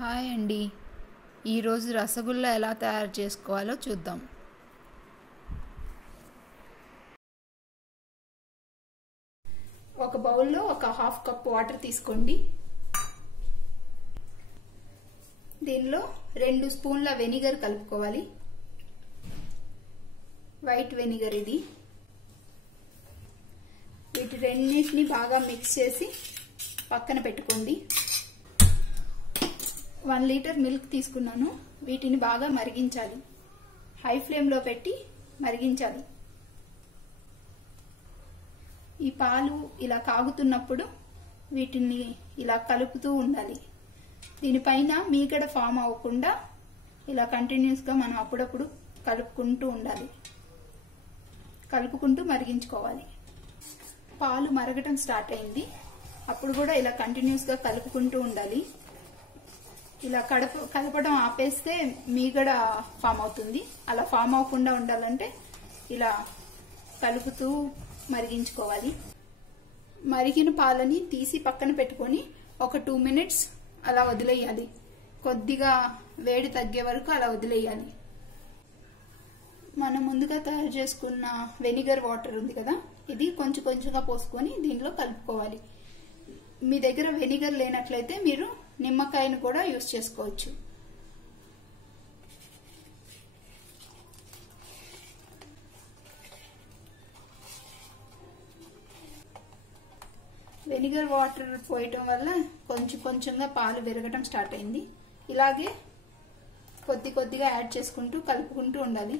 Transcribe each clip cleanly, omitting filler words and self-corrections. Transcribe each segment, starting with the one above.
Hi అండి. ఈరోజు రసగుల్లా ఎలా తయారు చేసుకోవాలో చూద్దాం. ఒక బౌల్లో ఒక హాఫ్ కప్ వాటర్ తీసుకోండి. దీనిలో 2 స్పూన్ల వెనిగర్ కలుపుకోవాలి. వైట్ వెనిగర్ ఇది. వీటి రెండింటిని బాగా మిక్స్ చేసి పక్కన పెట్టుకోండి. 1 లీటర్ మిల్క్ తీసుకున్నాను. వీటిని బాగా మరిగించాలి. హై ఫ్లేమ్లో పెట్టి మరిగించాలి. ఈ పాలు ఇలా కాగుతున్నప్పుడు వీటిని ఇలా కలుపుతూ ఉండాలి. దీనిపైన మీగడ ఫామ్ అవ్వకుండా ఇలా కంటిన్యూస్గా మనం అప్పుడప్పుడు కలుపుకుంటూ ఉండాలి. కలుపుకుంటూ మరిగించుకోవాలి. పాలు మరగటం స్టార్ట్ అయింది. అప్పుడు కూడా ఇలా కంటిన్యూస్గా కలుపుకుంటూ ఉండాలి. ఇలా కలపడం ఆపేస్తే మీగడ ఫామ్ అవుతుంది. అలా ఫామ్ అవ్వకుండా ఉండాలంటే ఇలా కలుపుతూ మరిగించుకోవాలి. మరిగిన పాలని తీసి పక్కన పెట్టుకొని ఒక 2 మినిట్స్ అలా వదిలేయాలి. కొద్దిగా వేడి తగ్గే వరకు అలా వదిలేయాలి. మనం ముందుగా తయారు చేసుకున్న వెనిగర్ వాటర్ ఉంది కదా, ఇది కొంచెం కొంచెంగా పోసుకొని దీనిలో కలుపుకోవాలి. మీ దగ్గర వెనిగర్ లేనట్లయితే మీరు నిమ్మకాయను కూడా యూస్ చేసుకోవచ్చు. వెనిగర్ వాటర్ పోయటం వల్ల కొంచెం కొంచెంగా పాలు విరగటం స్టార్ట్ అయింది. ఇలాగే కొద్ది కొద్దిగా యాడ్ చేసుకుంటూ కలుపుకుంటూ ఉండాలి.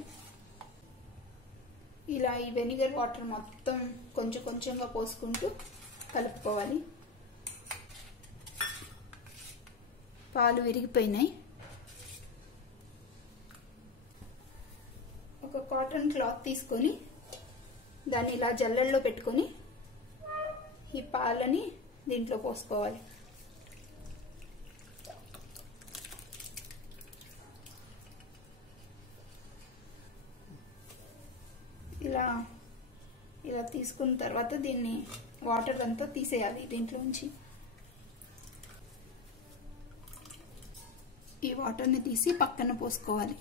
ఇలా ఈ వెనిగర్ వాటర్ మొత్తం కొంచెం కొంచెంగా పోసుకుంటూ కలుపుకోవాలి. పాలు విరిగిపోయినాయి. ఒక కాటన్ క్లాత్ తీసుకొని దాన్ని ఇలా జల్లెడలో పెట్టుకొని ఈ పాలని దీంట్లో పోసుకోవాలి. ఇలా ఇలా తీసుకున్న తర్వాత దీన్ని వాటర్ అంతా తీసేయాలి దీంట్లోంచి. ఈ వాటర్ని తీసి పక్కన పోసుకోవాలి.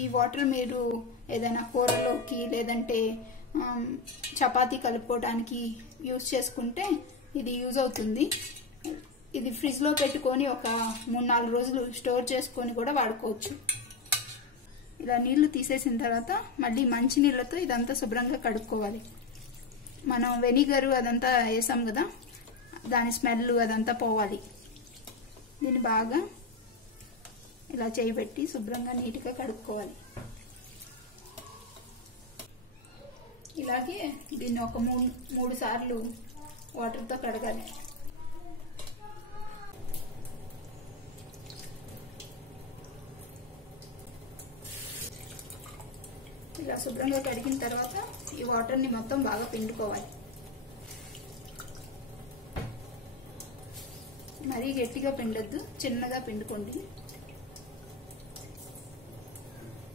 ఈ వాటర్ మీరు ఏదైనా కూరలోకి లేదంటే చపాతీ కలుపుకోవడానికి యూజ్ చేసుకుంటే ఇది యూజ్ అవుతుంది. ఇది ఫ్రిడ్జ్లో పెట్టుకొని ఒక 3-4 రోజులు స్టోర్ చేసుకొని కూడా వాడుకోవచ్చు. ఇలా నీళ్లు తీసేసిన తర్వాత మళ్ళీ మంచి నీళ్ళతో ఇదంతా శుభ్రంగా కడుక్కోవాలి. మనం వెనిగరు అదంతా వేసాం కదా, దాని స్మెల్ అదంతా పోవాలి. దీన్ని బాగా ఇలా చేయి పెట్టి శుభ్రంగా నీట్గా కడుక్కోవాలి. ఇలాగే దీన్ని ఒక 3 సార్లు వాటర్తో కడగాలి. ఇలా శుభ్రంగా కడిగిన తర్వాత ఈ వాటర్ని మొత్తం బాగా పిండుకోవాలి. మరీ గట్టిగా పిండొద్దు, చిన్నగా పిండుకోండి.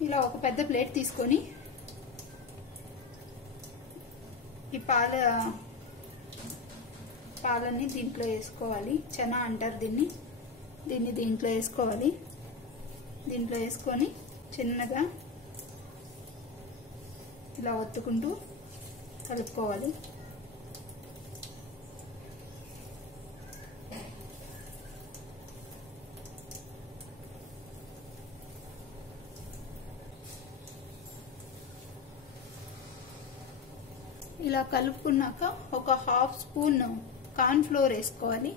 ఇలా ఒక పెద్ద ప్లేట్ తీసుకొని ఈ పాలన్నీ దీంట్లో వేసుకోవాలి. చెనా అంటారు దీన్ని దీంట్లో వేసుకోవాలి. దీంట్లో వేసుకొని చిన్నగా ఇలా ఒత్తుకుంటూ కలుపుకోవాలి. ఇలా కలుపుకున్నాక ఒక హాఫ్ స్పూన్ కార్న్ ఫ్లోర్ వేసుకోవాలి.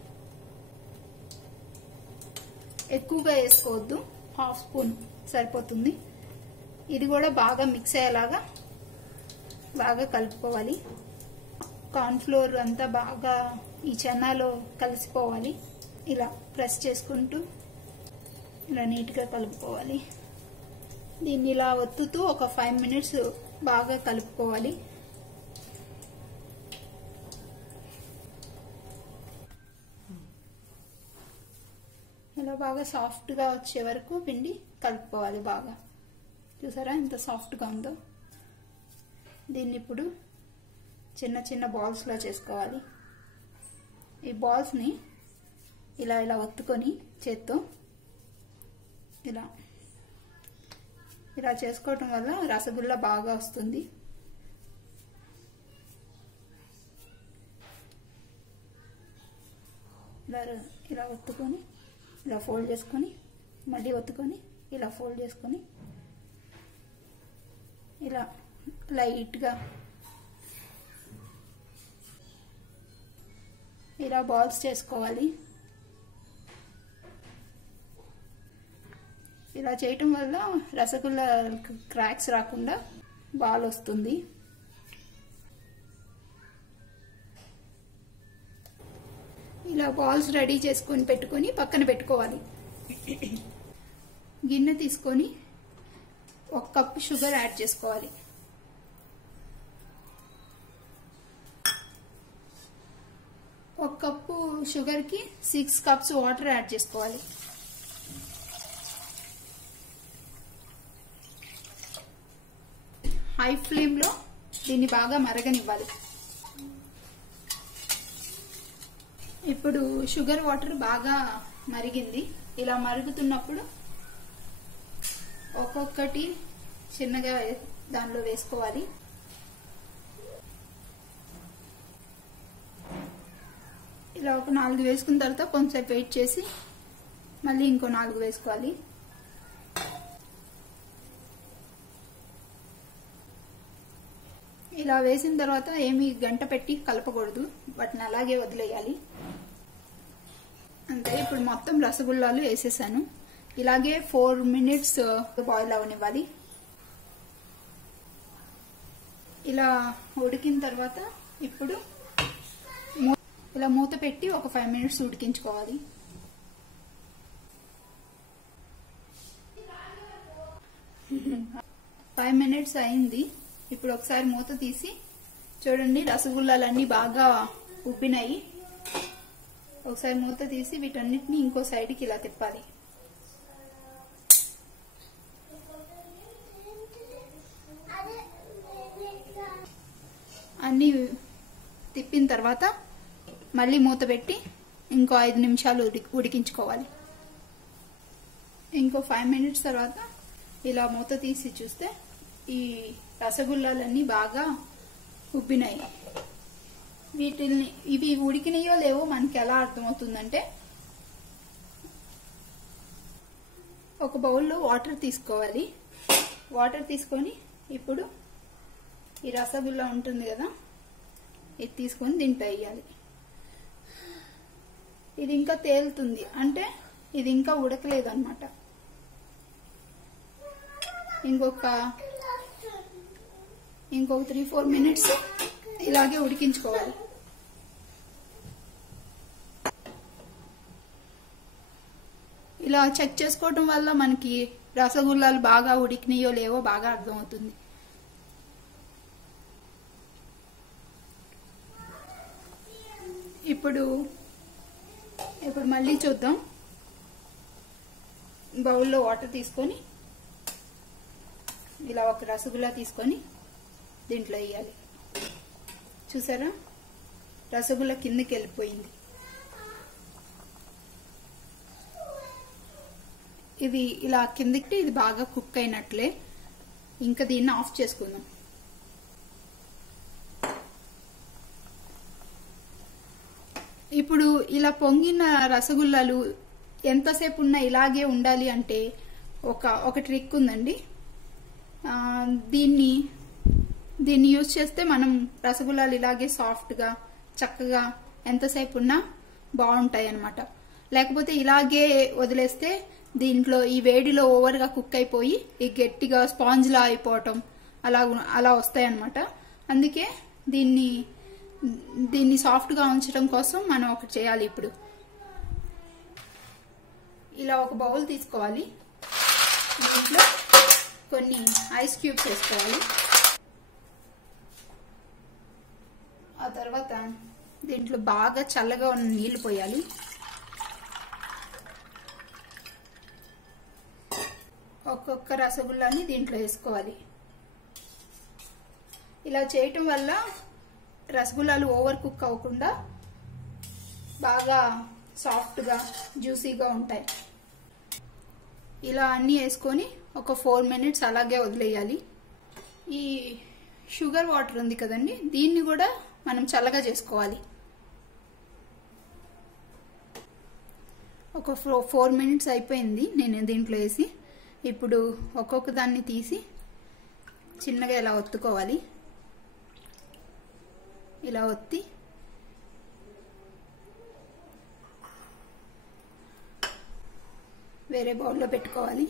ఎక్కువగా వేసుకోవద్దు, హాఫ్ స్పూన్ సరిపోతుంది. ఇది కూడా బాగా మిక్స్ అయ్యేలాగా బాగా కలుపుకోవాలి. కార్న్ ఫ్లోర్ అంతా బాగా ఈ చెన్నాలో కలిసిపోవాలి. ఇలా ప్రెస్ చేసుకుంటూ ఇలా నీట్గా కలుపుకోవాలి. దీన్ని ఇలా ఒత్తుతూ ఒక 5 మినిట్స్ బాగా కలుపుకోవాలి. ఇలా బాగా సాఫ్ట్గా వచ్చే వరకు పిండి కలుపుకోవాలి. బాగా చూసారా ఎంత సాఫ్ట్గా ఉందో. దీన్ని ఇప్పుడు చిన్న చిన్న బాల్స్లో చేసుకోవాలి. ఈ బాల్స్ని ఇలా ఇలా ఒత్తుకొని చేత్తో ఇలా ఇలా చేసుకోవటం వల్ల రసగుల్లా బాగా వస్తుంది. ఇలా ఒత్తుకొని ఇలా ఫోల్డ్ చేసుకొని మళ్ళీ ఒత్తుకొని ఇలా ఫోల్డ్ చేసుకొని ఇలా లైట్గా ఇలా బాల్స్ చేసుకోవాలి. ఇలా చేయటం వల్ల రసగుల్లా క్రాక్స్ రాకుండా బాల్ వస్తుంది. ఇలా బాల్స్ రెడీ చేసుకొని పెట్టుకొని పక్కన పెట్టుకోవాలి. గిన్నె తీసుకొని 1 కప్పు షుగర్ యాడ్ చేసుకోవాలి. ఒక కప్పు షుగర్కి 6 కప్స్ వాటర్ యాడ్ చేసుకోవాలి. హై ఫ్లేమ్లో దీన్ని బాగా మరగనివ్వాలి. ఇప్పుడు షుగర్ వాటర్ బాగా మరిగింది. ఇలా మరుగుతున్నప్పుడు ఒక్కొక్కటి చిన్నగా దానిలో వేసుకోవాలి. ఇలా ఒక 4 వేసుకున్న తర్వాత కొంచెం వెయిట్ చేసి మళ్ళీ ఇంకో 4 వేసుకోవాలి. ఇలా వేసిన తర్వాత ఏమి గంట పెట్టి కలపకూడదు, వాటిని అలాగే వదిలేయాలి అంతే. ఇప్పుడు మొత్తం రసగుల్లాలు వేసేసాను. ఇలాగే 4 మినిట్స్ బాయిల్ అవనివ్వాలి. ఇలా ఉడికిన తర్వాత ఇప్పుడు ఇలా మూత పెట్టి ఒక 5 మినిట్స్ ఉడికించుకోవాలి. ఫైవ్ మినిట్స్ అయింది. ఇప్పుడు ఒకసారి మూత తీసి చూడండి, రసగుల్లాలన్నీ బాగా ఉబ్బినాయి. ఒకసారి మూత తీసి వీటన్నిటిని ఇంకో సైడ్కి ఇలా తిప్పాలి. అన్నీ తిప్పిన తర్వాత మళ్ళీ మూత పెట్టి ఇంకో 5 నిమిషాలు ఉడికించుకోవాలి. ఇంకో 5 మినిట్స్ తర్వాత ఇలా మూత తీసి చూస్తే ఈ రసగుల్లాలన్నీ బాగా ఉబ్బినాయి. వీటిని ఇవి ఉడికినాయో లేవో మనకి ఎలా అర్థమవుతుందంటే, ఒక బౌల్లో వాటర్ తీసుకోవాలి. వాటర్ తీసుకొని ఇప్పుడు ఈ రసగుల్లా ఉంటుంది కదా, ఇది తీసుకొని దీంట్లో వేయాలి. ఇది ఇంకా తేలుతుంది అంటే ఇది ఇంకా ఉడకలేదు అన్నమాట. ఇంకొక 3-4 మినిట్స్ ఇలాగే ఉడికించుకోవాలి. ఇలా చెక్ చేసుకోవటం వల్ల మనకి రసగుల్లాలు బాగా ఉడికినాయో లేవో బాగా అర్థమవుతుంది. ఇప్పుడు మళ్ళీ చూద్దాం. బౌల్లో వాటర్ తీసుకొని ఇలా ఒక రసగుల్లా తీసుకొని దీంట్లో వేయాలి. చూసారా, రసగుల్లా కిందకి వెళ్ళిపోయింది. ఇది ఇలా కిందకి ఇది బాగా కుక్ అయినట్లే. ఇంకా దీన్ని ఆఫ్ చేసుకుందాం. ఇప్పుడు ఇలా పొంగిన రసగుల్లాలు ఎంతసేపు ఉన్నా ఇలాగే ఉండాలి అంటే ఒక ట్రిక్ ఉందండి. దీన్ని యూజ్ చేస్తే మనం రసగుల్లాలు ఇలాగే సాఫ్ట్గా చక్కగా ఎంతసేపు ఉన్నా బాగుంటాయి అన్నమాట. లేకపోతే ఇలాగే వదిలేస్తే దీంట్లో ఈ వేడిలో ఓవర్గా కుక్ అయిపోయి ఈ గట్టిగా స్పాంజ్లా అయిపోవటం అలా వస్తాయి అన్నమాట. అందుకే దీన్ని సాఫ్ట్గా ఉంచడం కోసం మనం ఒకటి చేయాలి. ఇప్పుడు ఇలా ఒక బౌల్ తీసుకోవాలి. దీంట్లో కొన్ని ఐస్ క్యూబ్స్ వేసుకోవాలి. ఆ తర్వాత దీంట్లో బాగా చల్లగా ఉన్న నీళ్లు పోయాలి. ఒక్కొక్క రసగుల్లాని దీంట్లో వేసుకోవాలి. ఇలా చేయటం వల్ల రసగుల్లాలు ఓవర్ కుక్ అవ్వకుండా బాగా సాఫ్ట్గా జ్యూసీగా ఉంటాయి. ఇలా అన్నీ వేసుకొని ఒక 4 minutes అలాగే వదిలేయాలి. ఈ షుగర్ వాటర్ ఉంది కదండి, దీన్ని కూడా మనం చల్లగా చేసుకోవాలి. ఒక 4 minutes అయిపోయింది నేను దీంట్లో వేసి. ఇప్పుడు ఒక్కొక్క దాన్ని తీసి చిన్నగా ఇలా ఒత్తుకోవాలి. ఇలా ఒత్తి వేరే బౌల్లో పెట్టుకోవాలి.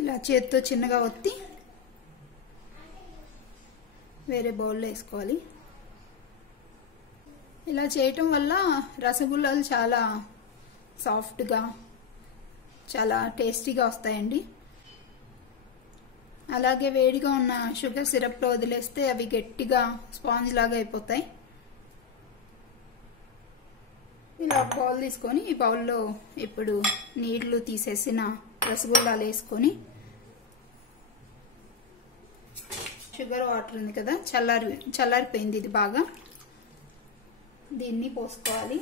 ఇలా చేత్తో చిన్నగా ఒత్తి వేరే బౌల్లో వేసుకోవాలి. ఇలా చేయటం వల్ల రసగుల్లాలు చాలా సాఫ్ట్గా చాలా టేస్టీగా వస్తాయండి. అలాగే వేడిగా ఉన్న షుగర్ సిరప్లో వదిలేస్తే అవి గట్టిగా స్పాంజ్ లాగా అయిపోతాయి. ఇలా బౌల్ తీసుకొని ఈ బౌల్లో ఇప్పుడు నీళ్లు తీసేసిన రసగుల్లాలు వేసుకొని, షుగర్ వాటర్ ఉంది కదా చల్లారిపోయింది ఇది బాగా, దీన్ని పోసుకోవాలి.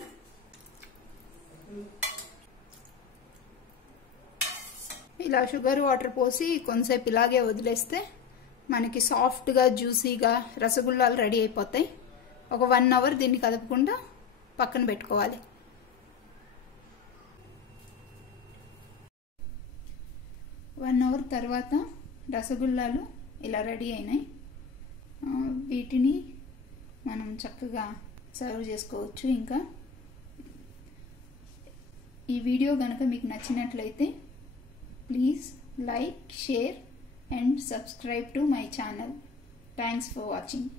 ఇలా షుగర్ వాటర్ పోసి కొంతసేపు ఇలాగే వదిలేస్తే మనకి సాఫ్ట్గా జ్యూసీగా రసగుల్లాలు రెడీ అయిపోతాయి. ఒక 1 hour దీన్ని కదపకుండా పక్కన పెట్టుకోవాలి. వన్ అవర్ తర్వాత రసగుల్లాలు ఇలా రెడీ అయినాయి. వీటిని మనం చక్కగా సర్వ్ చేసుకోవచ్చు. ఇంకా ఈ వీడియో కనుక మీకు నచ్చినట్లయితే please like, share and subscribe to my channel. Thanks for watching.